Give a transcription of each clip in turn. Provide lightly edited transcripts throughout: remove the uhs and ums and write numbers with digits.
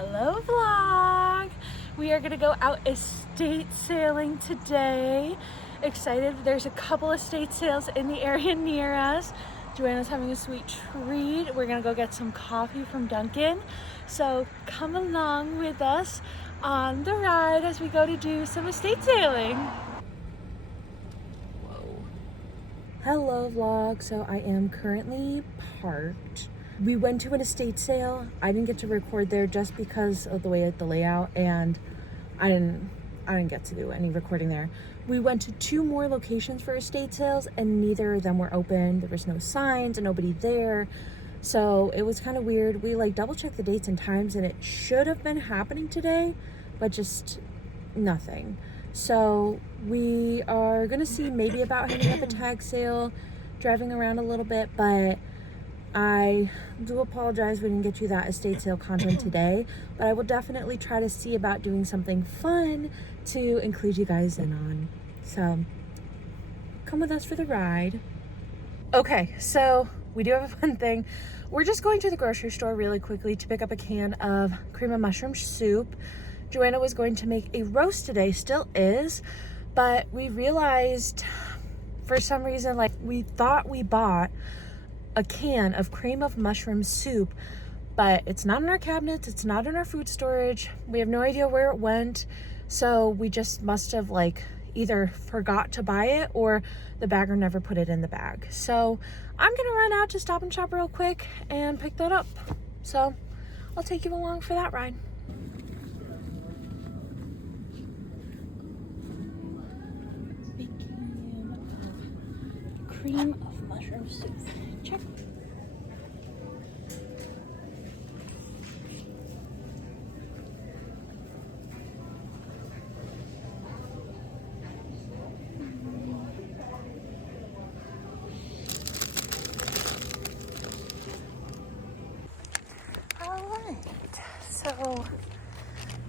Hello vlog! We are gonna go out estate sailing today. Excited, there's a couple estate sales in the area near us. Joanna's having a sweet treat. We're gonna go get some coffee from Dunkin'. So come along with us on the ride as we go to do some estate sailing. Whoa. Hello vlog, so I am currently parked. We went to an estate sale. I didn't get to record there just because of the way the layout, and I didn't get to do any recording there. We went to 2 more locations for estate sales and neither of them were open. There was no signs and nobody there. So it was kind of weird. We double checked the dates and times and it should have been happening today, but just nothing. So we are gonna see maybe about hitting up a tag sale, driving around a little bit, but I do apologize we didn't get you that estate sale content today, but I will definitely try to see about doing something fun to include you guys in on. So come with us for the ride. Okay, so we do have a fun thing. We're just going to the grocery store really quickly to pick up a can of cream of mushroom soup. Joanna was going to make a roast today, still is, but we realized for some reason, we thought we bought a can of cream of mushroom soup, but it's not in our cabinets, it's not in our food storage. We have no idea where it went, so we just must have either forgot to buy it or the bagger never put it in the bag. So I'm gonna run out to Stop and Shop real quick and pick that up. So I'll take you along for that ride. Big can of cream of mushroom soup. Check. Alright, so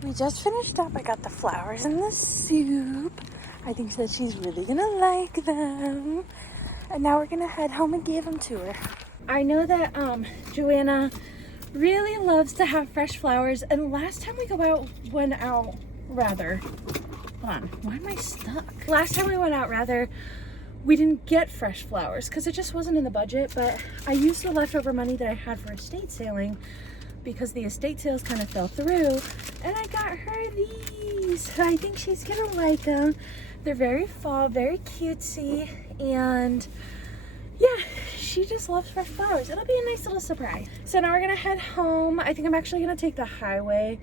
we just finished up. I got the flowers in the soup. I think that she's really gonna like them. And now we're gonna head home and give them to her. I know that Joanna really loves to have fresh flowers, and last time we went out, hold on, why am I stuck? Last time we went out, we didn't get fresh flowers because it just wasn't in the budget, but I used the leftover money that I had for estate sailing because the estate sales kind of fell through, and I got her these. I think she's gonna like them. They're very fall, very cutesy, and yeah, she just loves fresh flowers. It'll be a nice little surprise. So now we're gonna head home. I think I'm actually gonna take the highway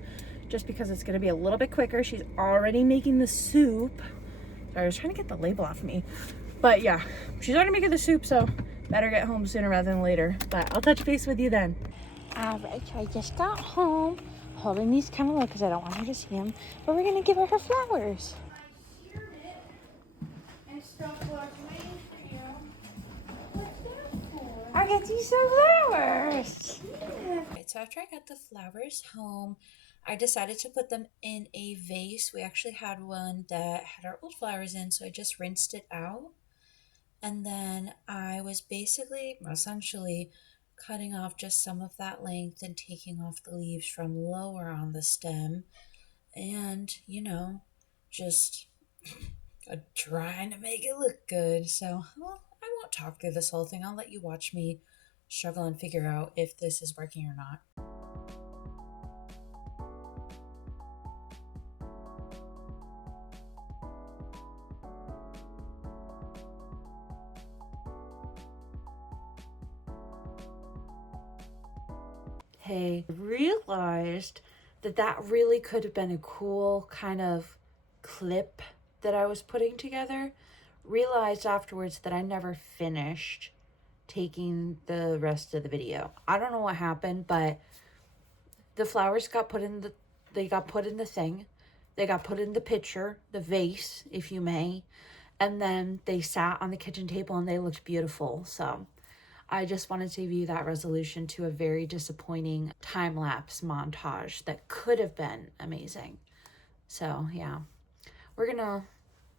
just because it's gonna be a little bit quicker. She's already making the soup. Sorry, I was trying to get the label off me. But yeah, she's already making the soup, so better get home sooner rather than later. But I'll touch base with you then. All right, so I just got home, holding these kind of low because I don't want her to see them, but we're gonna give her her flowers. I seared it and stuff was waiting for you. What's that for? I got you some flowers. Yeah. Right, so after I got the flowers home, I decided to put them in a vase. We actually had one that had our old flowers in, so I just rinsed it out. And then I was essentially cutting off just some of that length and taking off the leaves from lower on the stem. And, just trying to make it look good. So, well, I won't talk through this whole thing. I'll let you watch me struggle and figure out if this is working or not. Hey, realized that really could have been a cool kind of clip that I was putting together. Realized afterwards that I never finished taking the rest of the video. I don't know what happened, but the flowers got put in the thing. They got put in the pitcher, the vase, if you may. And then they sat on the kitchen table and they looked beautiful. So I just wanted to view that resolution to a very disappointing time-lapse montage that could have been amazing. So yeah, we're gonna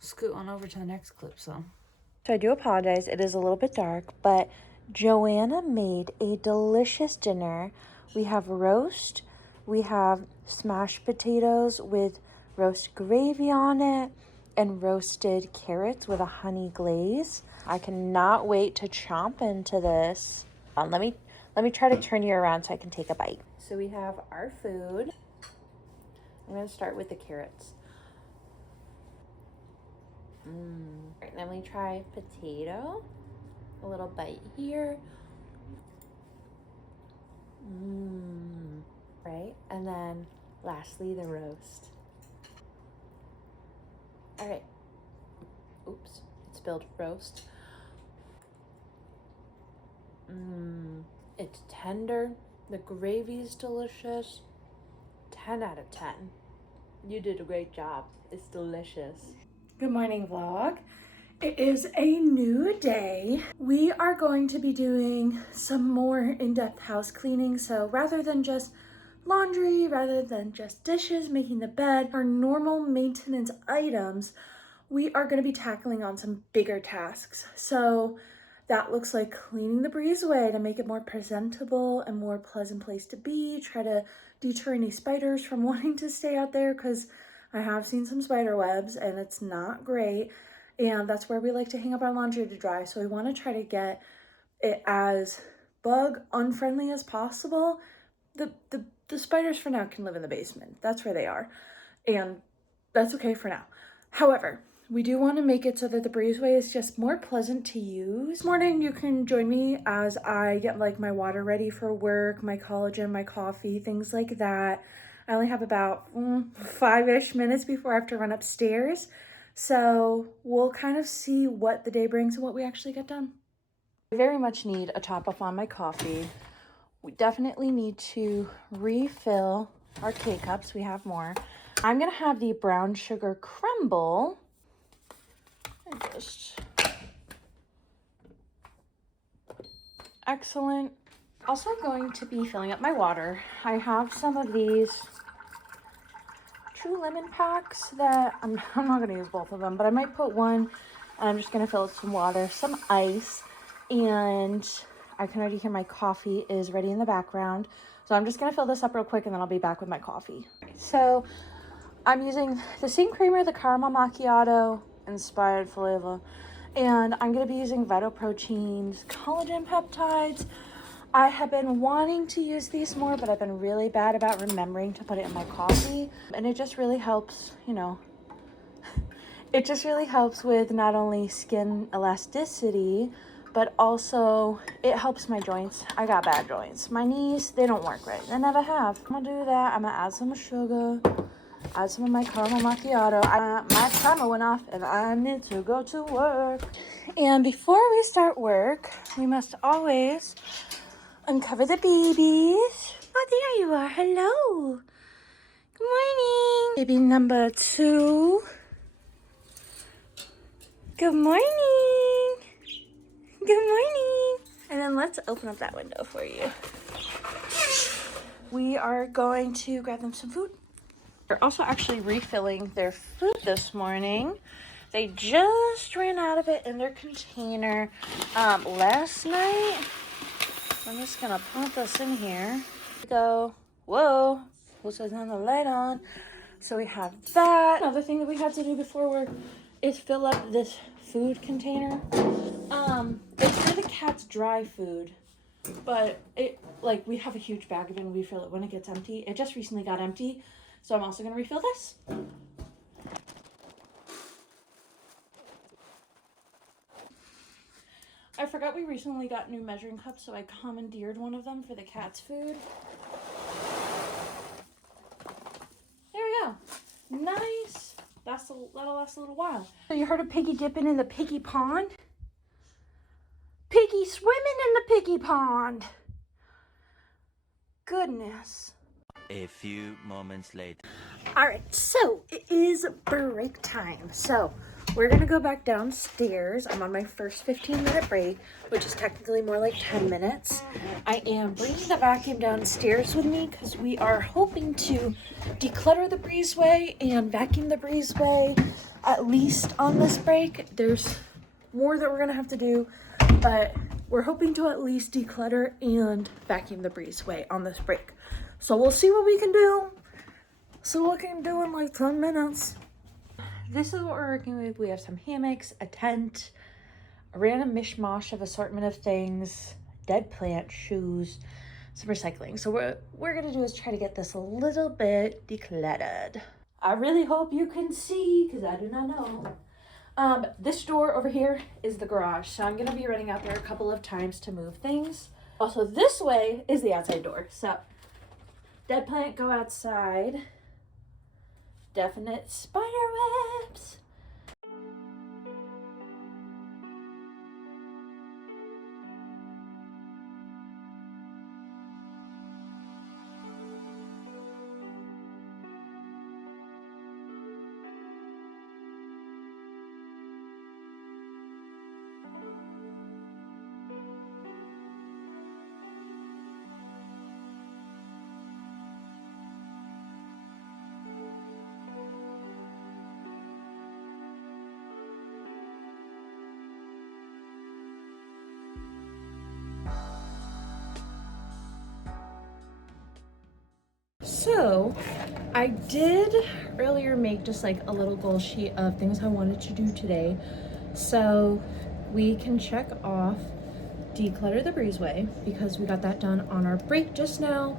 scoot on over to the next clip. So I do apologize, it is a little bit dark, but Joanna made a delicious dinner. We have roast, we have smashed potatoes with roast gravy on it and roasted carrots with a honey glaze. I cannot wait to chomp into this. Let me try to turn you around so I can take a bite. So we have our food. I'm gonna start with the carrots. Right, then we try potato. A little bite here. Right, and then lastly the roast. All right. Oops, it spilled roast. It's tender. The gravy is delicious. 10 out of 10. You did a great job. It's delicious. Good morning, vlog. It is a new day. We are going to be doing some more in-depth house cleaning. So rather than just laundry, rather than just dishes, making the bed, our normal maintenance items, we are going to be tackling on some bigger tasks. So that looks like cleaning the breezeway to make it more presentable and more pleasant place to be. Try to deter any spiders from wanting to stay out there, because I have seen some spider webs and it's not great. And that's where we like to hang up our laundry to dry. So we want to try to get it as bug unfriendly as possible. The spiders for now can live in the basement. That's where they are. And that's okay for now. However, we do want to make it so that the breezeway is just more pleasant to use. This morning, you can join me as I get like my water ready for work, my collagen, my coffee, things like that. I only have about 5-ish minutes before I have to run upstairs. So we'll kind of see what the day brings and what we actually get done. I very much need a top up on my coffee. We definitely need to refill our K-cups. We have more. I'm gonna have the brown sugar crumble. And just excellent. Also going to be filling up my water. I have some of these True Lemon packs that I'm not gonna use both of them, but I might put one and I'm just gonna fill it with some water, some ice, and I can already hear my coffee is ready in the background. So I'm just gonna fill this up real quick and then I'll be back with my coffee. So I'm using the same creamer, the caramel macchiato inspired flavor, and I'm gonna be using Vital Proteins collagen peptides. I have been wanting to use these more, but I've been really bad about remembering to put it in my coffee. And it just really helps, you know, it just really helps with not only skin elasticity, but also it helps my joints. I got bad joints. My knees, they don't work right. They never have. I'm gonna do that. I'm gonna add some sugar, add some of my caramel macchiato. My timer went off and I need to go to work. And before we start work, we must always uncover the babies. Oh, there you are. Hello. Good morning. Baby number 2. Good morning. Good morning. And then let's open up that window for you. We are going to grab them some food. They're also actually refilling their food this morning. They just ran out of it in their container last night. I'm just gonna pop this in here. Here we go. Whoa, who says on the light on? So we have that. Another thing that we had to do before work is fill up this food container. It's for the cat's dry food, but it, like, we have a huge bag of it and we fill it when it gets empty. It just recently got empty, so I'm also gonna refill this. I forgot we recently got new measuring cups, so I commandeered one of them for the cat's food. There we go. Nice. That'll last a little while. So you heard of Piggy dipping in the piggy pond? Piggy swimming in the piggy pond. Goodness. A few moments later. All right, so it is break time. So we're gonna go back downstairs. I'm on my first 15-minute break, which is technically more like 10 minutes. I am bringing the vacuum downstairs with me because we are hoping to declutter the breezeway and vacuum the breezeway at least on this break. There's more that we're gonna have to do, but we're hoping to at least declutter and vacuum the breezeway on this break. So we'll see what we can do. So what can you do in like 10 minutes? This is what we're working with. We have some hammocks, a tent, a random mishmash of assortment of things, dead plant, shoes, some recycling. So what we're gonna do is try to get this a little bit decluttered. I really hope you can see, because I do not know. This door over here is the garage, so I'm gonna be running out there a couple of times to move things. Also, this way is the outside door. So, dead plant, go outside. Definite spider webs. So, I did earlier make just like a little goal sheet of things I wanted to do today. So, we can check off declutter the breezeway because we got that done on our break just now.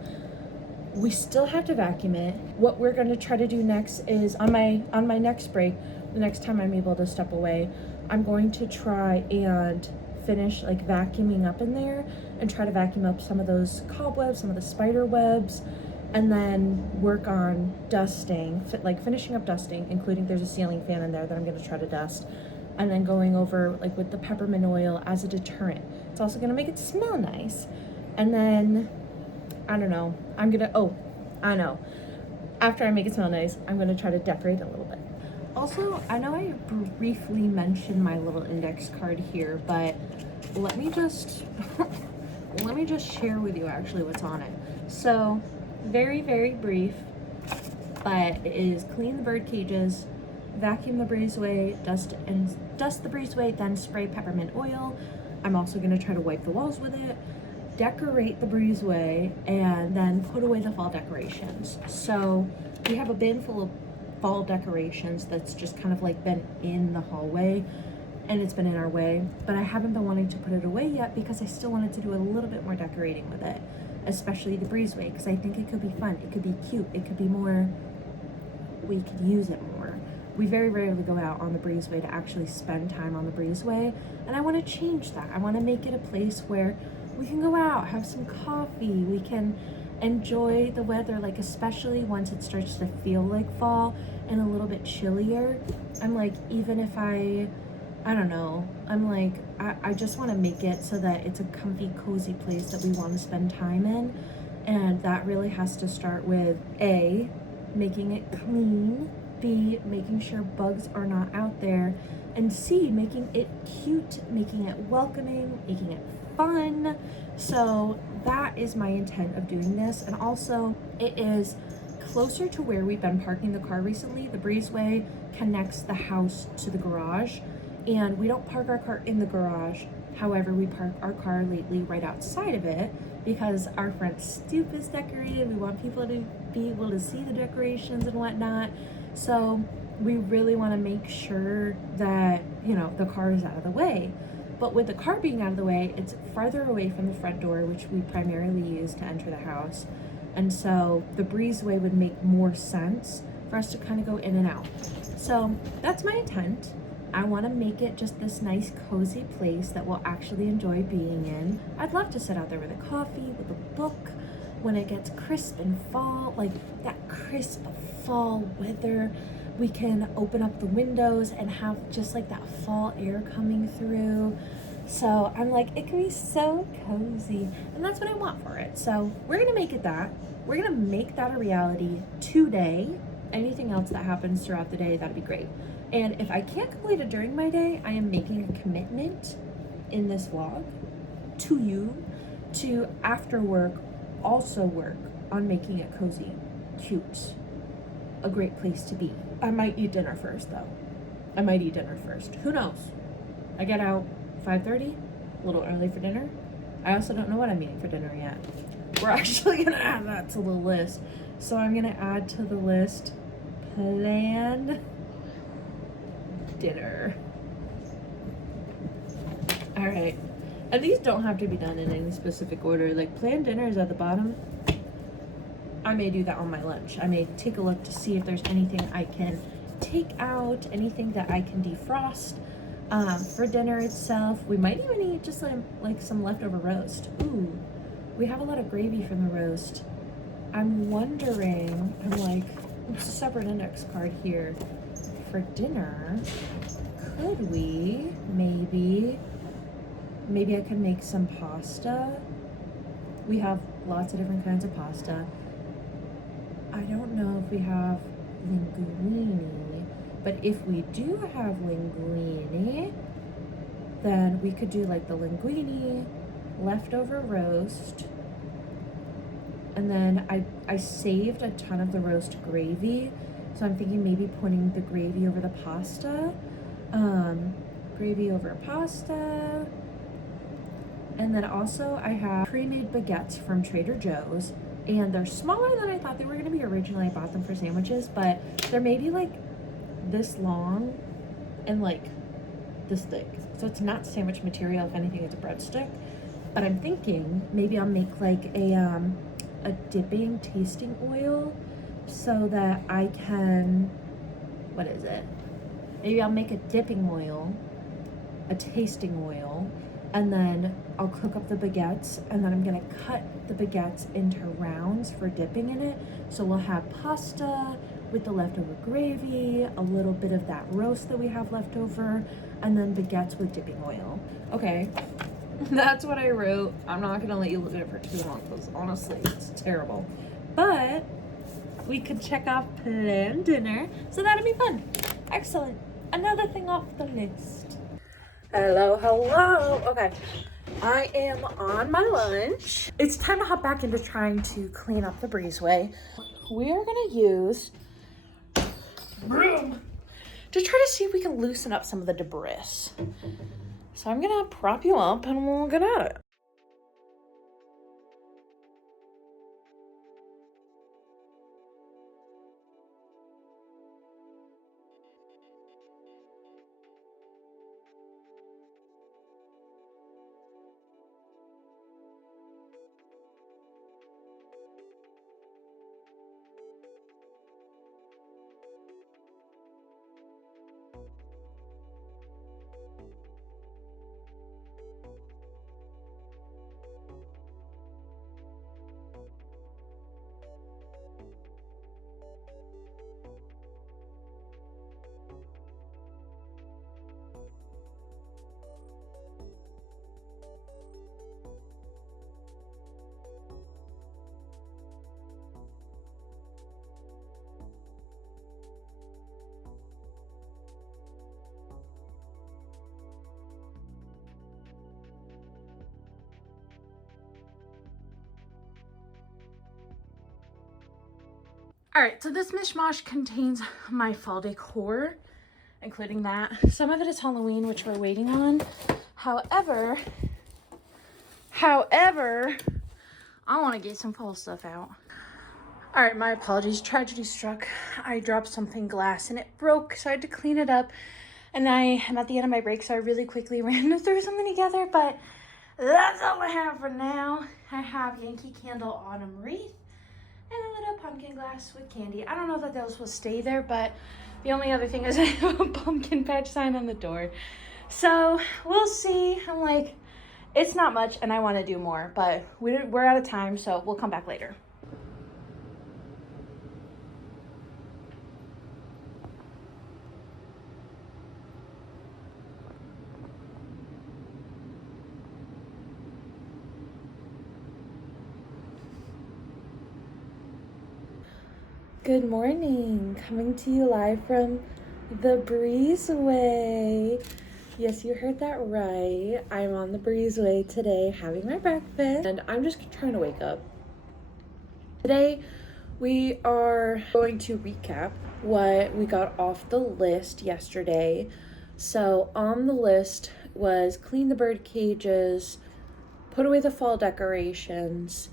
We still have to vacuum it. What we're going to try to do next is on my next break, the next time I'm able to step away, I'm going to try and finish like vacuuming up in there and try to vacuum up some of those cobwebs, some of the spider webs, and then work on dusting, like finishing up dusting, including there's a ceiling fan in there that I'm going to try to dust, and then going over like with the peppermint oil as a deterrent. It's also going to make it smell nice. And then I don't know, after I make it smell nice, I'm going to try to decorate a little bit. Also, I know I briefly mentioned my little index card here, but let me just share with you actually what's on it. So, very, very brief, but it is clean the bird cages, vacuum the breezeway, dust the breezeway, then spray peppermint oil. I'm also going to try to wipe the walls with it, decorate the breezeway, and then put away the fall decorations. So we have a bin full of fall decorations that's just kind of like been in the hallway and it's been in our way, but I haven't been wanting to put it away yet because I still wanted to do a little bit more decorating with it, especially the breezeway, because I think it could be fun, it could be cute, it could be more, we could use it more. We very rarely go out on the breezeway to actually spend time on the breezeway, and I want to change that. I want to make it a place where we can go out, have some coffee, we can enjoy the weather, like especially once it starts to feel like fall and a little bit chillier. I'm like, even if I don't know, I'm like, I just want to make it so that it's a comfy, cozy place that we want to spend time in. And that really has to start with A, making it clean, B, making sure bugs are not out there, and C, making it cute, making it welcoming, making it fun. So that is my intent of doing this. And also it is closer to where we've been parking the car recently. The breezeway connects the house to the garage, and we don't park our car in the garage. However, we park our car lately right outside of it because our front stoop is decorated. We want people to be able to see the decorations and whatnot. So we really want to make sure that, you know, the car is out of the way. But with the car being out of the way, it's farther away from the front door, which we primarily use to enter the house. And so the breezeway would make more sense for us to kind of go in and out. So that's my intent. I want to make it just this nice cozy place that we'll actually enjoy being in. I'd love to sit out there with a coffee, with a book, when it gets crisp and fall, like that crisp fall weather. We can open up the windows and have just like that fall air coming through. So I'm like, it can be so cozy, and that's what I want for it. So we're gonna make it that. We're gonna make that a reality today. Anything else that happens throughout the day, that'd be great. And if I can't complete it during my day, I am making a commitment in this vlog to you to, after work, also work on making it cozy, cute, a great place to be. I might eat dinner first though. Who knows? I get out 5:30, a little early for dinner. I also don't know what I'm eating for dinner yet. we're actually gonna add that to the list. So I'm gonna add to the list planned dinner. All right, and these don't have to be done in any specific order. Like planned dinner is at the bottom. I may do that on my lunch. I may take a look to see if there's anything I can take out, anything that I can defrost for dinner itself. We might even eat just like some leftover roast. Ooh, we have a lot of gravy from the roast. I'm wondering, it's a separate index card here. For dinner, could we maybe I could make some pasta. We have lots of different kinds of pasta. I don't know if we have linguine, but if we do have linguine, then we could do like the linguine, leftover roast, and then I saved a ton of the roast gravy, so I'm thinking maybe putting the gravy over the pasta, gravy over pasta, and then also I have pre-made baguettes from Trader Joe's. And they're smaller than I thought they were going to be originally. I bought them for sandwiches, but they're maybe like this long and like this thick. So it's not sandwich material. If anything, it's a breadstick. But I'm thinking maybe I'll make like a dipping tasting oil so that I can, what is it? Maybe I'll make a dipping oil, a tasting oil, and then I'll cook up the baguettes, and then I'm gonna cut the baguettes into rounds for dipping in it. So we'll have pasta with the leftover gravy, a little bit of that roast that we have left over, and then baguettes with dipping oil. Okay, that's what I wrote. I'm not gonna let you look at it for too long because honestly, it's terrible. But we could check off planned dinner, so that'll be fun. Excellent. Another thing off the list. Hello. Okay, I am on my lunch. It's time to hop back into trying to clean up the breezeway. We are gonna use broom to try to see if we can loosen up some of the debris. So I'm gonna prop you up and we'll get at it. All right, so this mishmash contains my fall decor, including that. Some of it is Halloween, which we're waiting on. However, I want to get some fall stuff out. All right, my apologies. Tragedy struck. I dropped something glass and it broke, so I had to clean it up. And I am at the end of my break, so I really quickly ran to throw something together, but that's all I have for now. I have Yankee Candle Autumn Wreath and a little pumpkin glass with candy. I don't know that those will stay there, but the only other thing is I have a pumpkin patch sign on the door. So we'll see. I'm like, it's not much and I want to do more, but we're out of time, so we'll come back later. Good morning, coming to you live from the breezeway. Yes, you heard that right. I'm on the breezeway today having my breakfast and I'm just trying to wake up. Today, we are going to recap what we got off the list yesterday. So on the list was clean the bird cages, put away the fall decorations,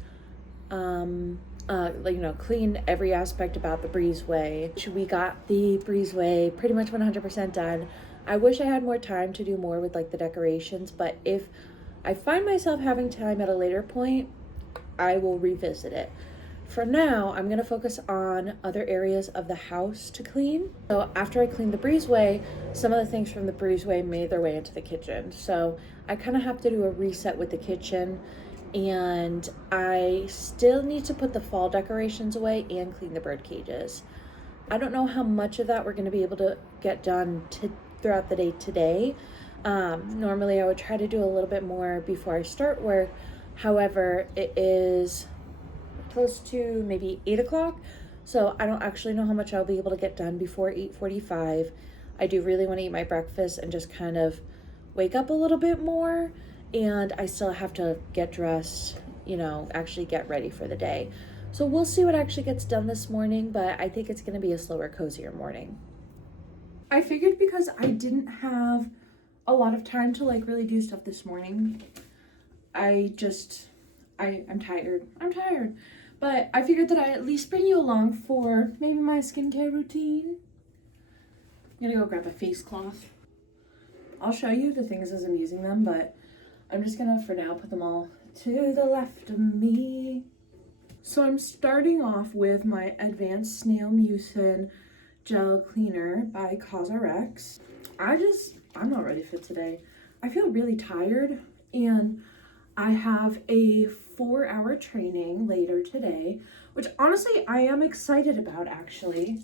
clean every aspect about the breezeway. We got the breezeway pretty much 100% done. I wish I had more time to do more with like the decorations, but if I find myself having time at a later point, I will revisit it. For now, I'm going to focus on other areas of the house to clean. So after I cleaned the breezeway, some of the things from the breezeway made their way into the kitchen. So I kind of have to do a reset with the kitchen, and I still need to put the fall decorations away and clean the bird cages. I don't know how much of that we're going to be able to get done throughout the day today. Normally I would try to do a little bit more before I start work. However, it is close to maybe 8 o'clock, so I don't actually know how much I'll be able to get done before 8:45. I do really want to eat my breakfast and just kind of wake up a little bit more, and I still have to get dressed, actually get ready for the day. So we'll see what actually gets done this morning, but I think it's going to be a slower, cozier morning. I figured because I didn't have a lot of time to like really do stuff this morning, I'm tired. But I figured that I'd at least bring you along for maybe my skincare routine. I'm gonna go grab a face cloth. I'll show you the things as I'm using them, but I'm just gonna, for now, put them all to the left of me. So I'm starting off with my Advanced Snail Mucin Gel Cleaner by CosRx. I'm not ready for today. I feel really tired, and I have a 4-hour training later today, which honestly I am excited about actually,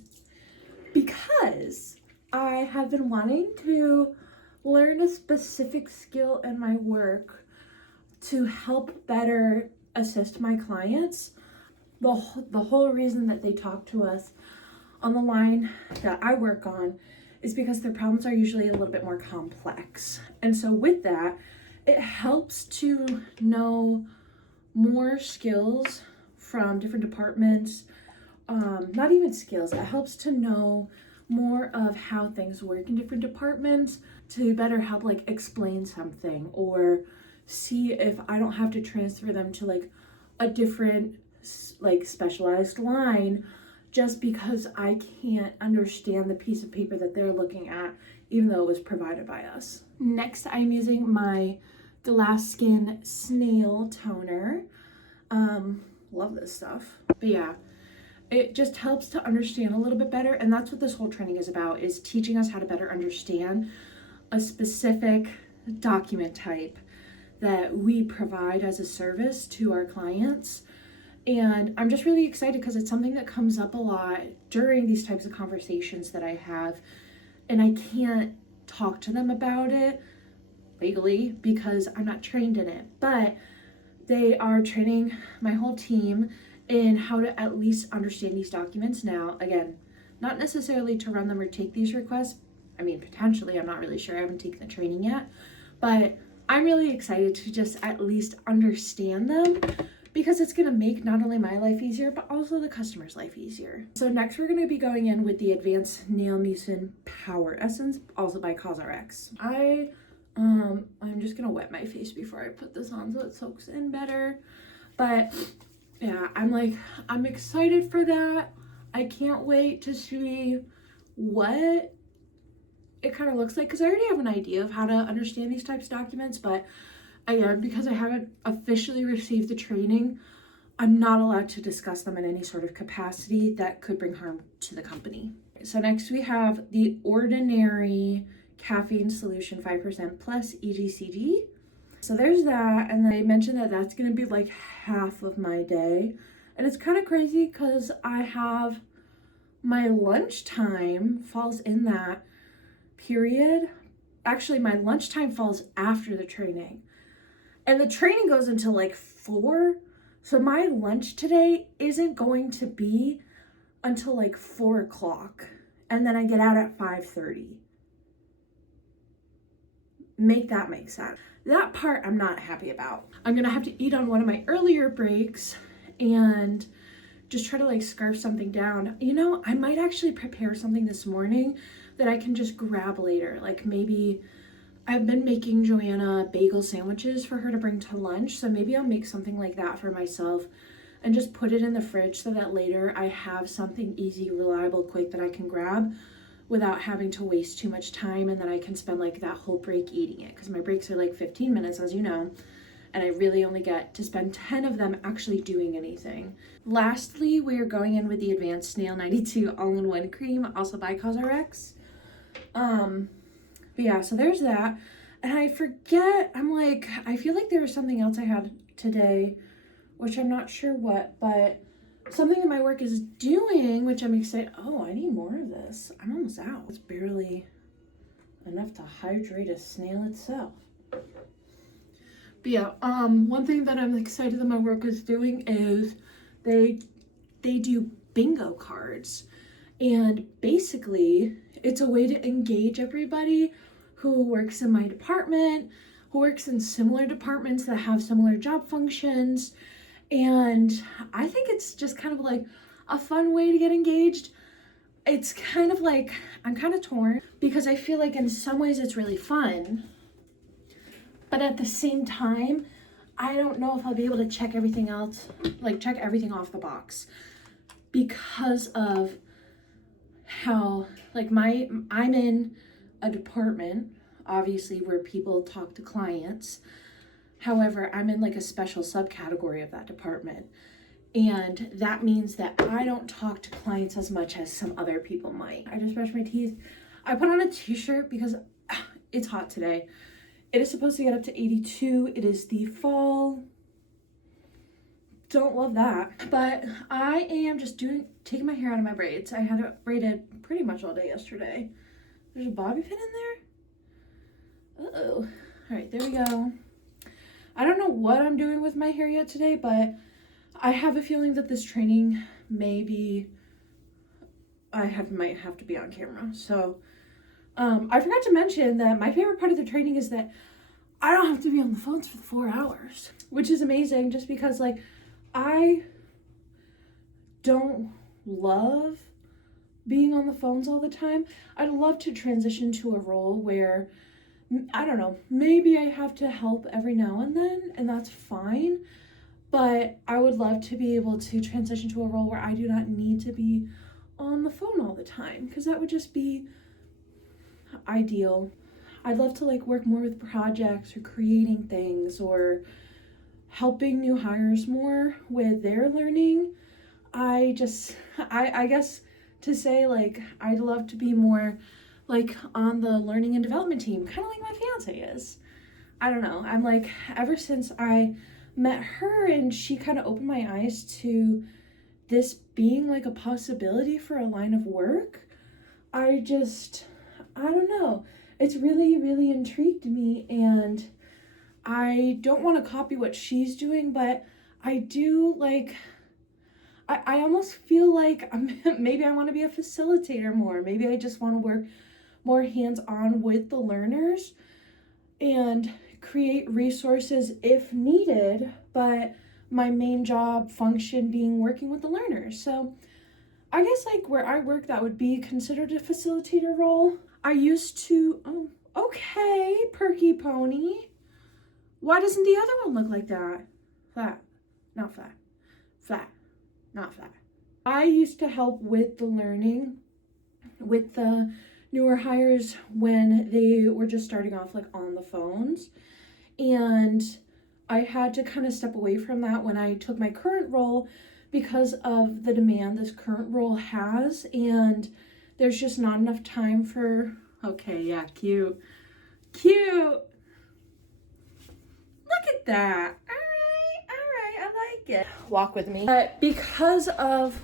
because I have been wanting to learn a specific skill in my work to help better assist my clients. The whole reason that they talk to us on the line that I work on is because their problems are usually a little bit more complex. And so with that, it helps to know more skills from different departments. Not even skills, it helps to know more of how things work in different departments to better help like explain something, or see if I don't have to transfer them to like a different like specialized line just because I can't understand the piece of paper that they're looking at, even though it was provided by us. Next, I'm using my Glasskin Snail Toner. Love this stuff. But yeah, it just helps to understand a little bit better, and that's what this whole training is about, is teaching us how to better understand a specific document type that we provide as a service to our clients. And I'm just really excited because it's something that comes up a lot during these types of conversations that I have, and I can't talk to them about it legally because I'm not trained in it, but they are training my whole team in how to at least understand these documents now. Again, not necessarily to run them or take these requests. I mean, potentially, I'm not really sure. I haven't taken the training yet, but I'm really excited to just at least understand them, because it's going to make not only my life easier, but also the customer's life easier. So next we're going to be going in with the Advanced Nail Mucin Power Essence, also by CosRx. I'm just going to wet my face before I put this on so it soaks in better. But yeah, I'm excited for that. I can't wait to see what it kind of looks like, because I already have an idea of how to understand these types of documents, but again, because I haven't officially received the training, I'm not allowed to discuss them in any sort of capacity that could bring harm to the company. So next we have the Ordinary Caffeine Solution 5% plus EGCG. So there's that, and I mentioned that that's going to be like half of my day. And it's kind of crazy because I have my lunchtime falls in that period. Actually, my lunchtime falls after the training. And the training goes until like 4. So my lunch today isn't going to be until like 4 o'clock. And then I get out at 5:30. Make that make sense. That part I'm not happy about. I'm gonna have to eat on one of my earlier breaks and just try to like scarf something down. I might actually prepare something this morning that I can just grab later. Like maybe I've been making Joanna bagel sandwiches for her to bring to lunch, so maybe I'll make something like that for myself and just put it in the fridge so that later I have something easy, reliable, quick that I can grab without having to waste too much time, and then I can spend like that whole break eating it, because my breaks are like 15 minutes, as you know, and I really only get to spend 10 of them actually doing anything. Lastly, we are going in with the Advanced Snail 92 All-in-One Cream, also by CosRx. But yeah, so there's that. And I forget, I feel like there was something else I had today, which I'm not sure what, but something that my work is doing, which I'm excited. Oh, I need more of this. I'm almost out. It's barely enough to hydrate a snail itself. But yeah, one thing that I'm excited that my work is doing is they do bingo cards. And basically, it's a way to engage everybody who works in my department, who works in similar departments that have similar job functions. And I think it's just kind of like a fun way to get engaged. It's kind of like, I'm kind of torn because I feel like in some ways it's really fun, but at the same time, I don't know if I'll be able to check everything else, like check everything off the box, because of how, like, I'm in a department, obviously, where people talk to clients. However, I'm in like a special subcategory of that department. And that means that I don't talk to clients as much as some other people might. I just brushed my teeth. I put on a t-shirt because it's hot today. It is supposed to get up to 82. It is the fall. Don't love that. But I am just taking my hair out of my braids. I had it braided pretty much all day yesterday. There's a bobby pin in there. Uh-oh. All right, there we go. I don't know what I'm doing with my hair yet today, but I have a feeling that this training might have to be on camera. So I forgot to mention that my favorite part of the training is that I don't have to be on the phones for the 4 hours, which is amazing, just because like I don't love being on the phones all the time. I'd love to transition to a role where, I don't know, maybe I have to help every now and then, and that's fine. But I would love to be able to transition to a role where I do not need to be on the phone all the time, because that would just be ideal. I'd love to like work more with projects or creating things or helping new hires more with their learning. I guess to say like I'd love to be more like on the learning and development team, kind of like my fiance is. I don't know. I'm like, ever since I met her and she kind of opened my eyes to this being like a possibility for a line of work, I don't know. It's really, really intrigued me, and I don't want to copy what she's doing, but I do like, I almost feel like maybe I want to be a facilitator more. Maybe I just want to work more hands-on with the learners and create resources if needed, but my main job function being working with the learners. So I guess like where I work, that would be considered a facilitator role. I used to, oh, okay, Perky Pony. Why doesn't the other one look like that? Flat, not flat, flat, not flat. I used to help with the learning with the newer hires when they were just starting off like on the phones. And I had to kind of step away from that when I took my current role because of the demand this current role has, and there's just not enough time for, okay, yeah, cute. Look at that. All right, I like it. Walk with me. But because of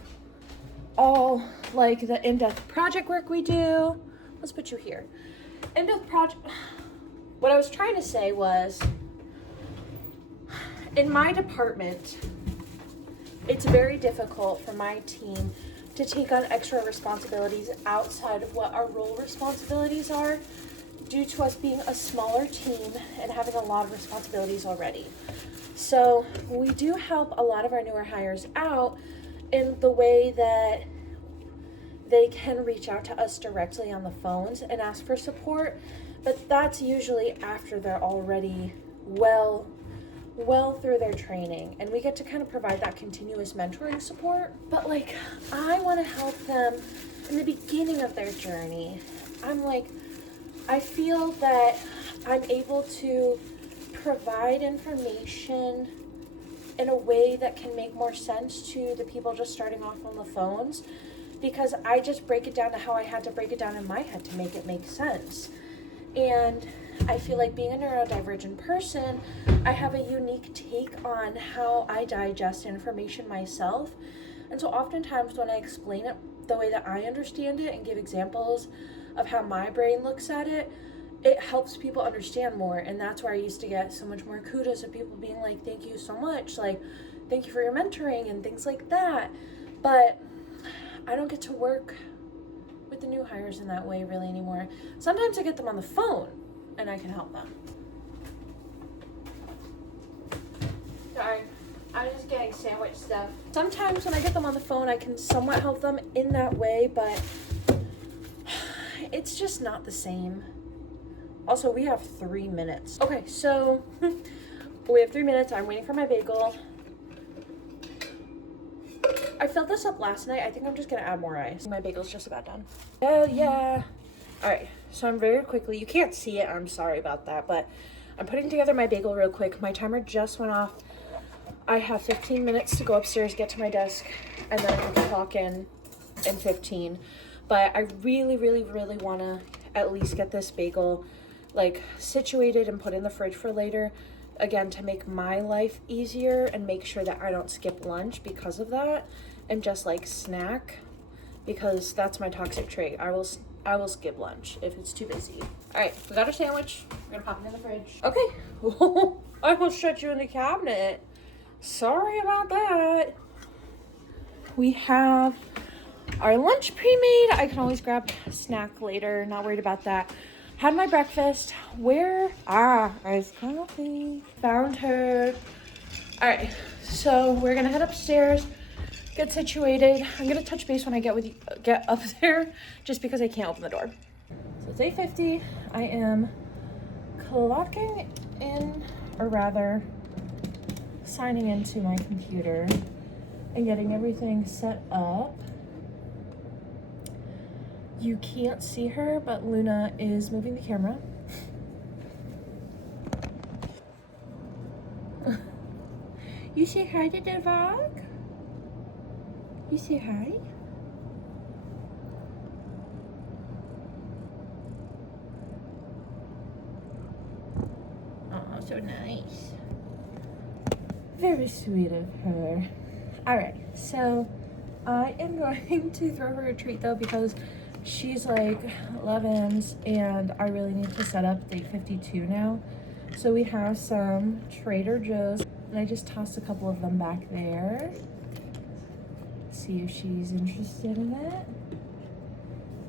all like the in-depth project work we do, let's put you here. In-depth project, what I was trying to say was, in my department, it's very difficult for my team to take on extra responsibilities outside of what our role responsibilities are, due to us being a smaller team and having a lot of responsibilities already. So we do help a lot of our newer hires out in the way that they can reach out to us directly on the phones and ask for support, but that's usually after they're already well well through their training, and we get to kind of provide that continuous mentoring support. But like, I want to help them in the beginning of their journey. I feel that I'm able to provide information in a way that can make more sense to the people just starting off on the phones, because I just break it down to how I had to break it down in my head to make it make sense. And I feel like being a neurodivergent person, I have a unique take on how I digest information myself. And so oftentimes when I explain it the way that I understand it and give examples of how my brain looks at it, it helps people understand more. And that's where I used to get so much more kudos of people being like, thank you so much, like, thank you for your mentoring and things like that. But I don't get to work with the new hires in that way really anymore. Sometimes I get them on the phone and I can help them. Sorry, I'm just getting sandwich stuff. Sometimes when I get them on the phone, I can somewhat help them in that way, but it's just not the same. Also, we have 3 minutes. Okay, so we have 3 minutes. I'm waiting for my bagel. I filled this up last night. I think I'm just gonna add more ice. My bagel's just about done. Hell yeah. All right, so I'm very quickly, you can't see it, I'm sorry about that, but I'm putting together my bagel real quick. My timer just went off. I have 15 minutes to go upstairs, get to my desk, and then I have to clock in 15. But I really, really, really wanna at least get this bagel like situated and put in the fridge for later, again, to make my life easier and make sure that I don't skip lunch because of that, and just like snack, because that's my toxic trait. I will skip lunch if it's too busy. All right, we got our sandwich. We're gonna pop it in the fridge. Okay. I almost shut you in the cabinet. Sorry about that. We have our lunch pre-made. I can always grab a snack later, not worried about that. Had my breakfast. Iced coffee. Found her. All right, so we're gonna head upstairs, get situated. I'm gonna touch base when I get up there, just because I can't open the door. So it's 8:50. I am clocking in, or rather, signing into my computer and getting everything set up. You can't see her, but Luna is moving the camera. You say hi to the vlog? You say hi? Oh, so nice. Very sweet of her. All right, so I am going to throw her a treat though, because she's like 11s and I really need to set up day 52 now. So we have some Trader Joe's, and I just tossed a couple of them back there. See if she's interested in it.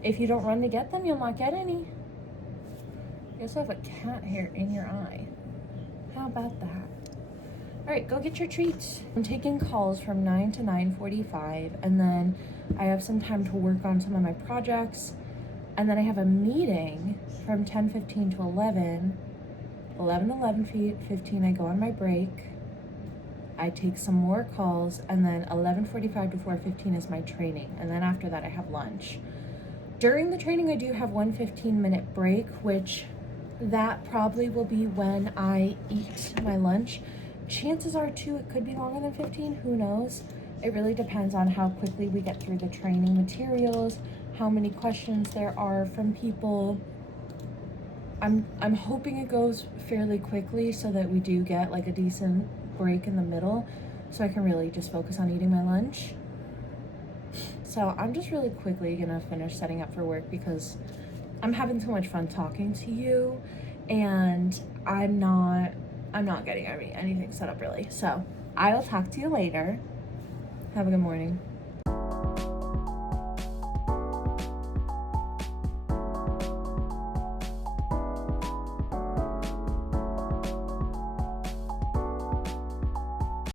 If you don't run to get them, you'll not get any. You also have a cat hair in your eye. How about that? All right, go get your treats. I'm taking calls from 9 to 9:45, and then I have some time to work on some of my projects, and then I have a meeting from 10:15 to 11. 11 to 11:15, I go on my break. I take some more calls, and then 11:45 to 4:15 is my training, and then after that I have lunch. During the training, I do have one 15-minute break, which that probably will be when I eat my lunch. Chances are too, it could be longer than 15, who knows? It really depends on how quickly we get through the training materials, how many questions there are from people. I'm hoping it goes fairly quickly so that we do get like a decent break in the middle, so I can really just focus on eating my lunch. So I'm just really quickly gonna finish setting up for work because I'm having so much fun talking to you, and I'm not getting anything set up really. So I'll talk to you later. Have a good morning.